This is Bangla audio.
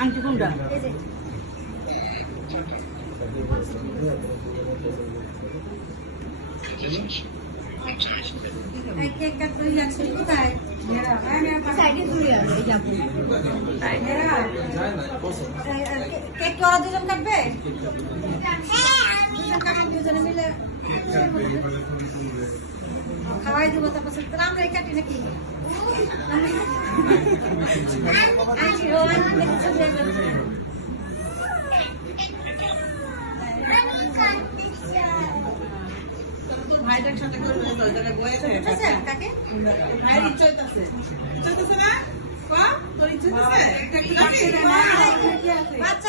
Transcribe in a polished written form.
আংটি কোনটা? কেক ওরা দুজন কাটবে, দুজনে মিলে খাওয়াই দিব। তারপর আমরা এই কাটি নাকি ভাইদের সাথে ভাইয়ের ইচ্ছা হইতেছে, ইচ্ছা হইতেছে না তোর ইচ্ছা হইতেছে বাচ্চা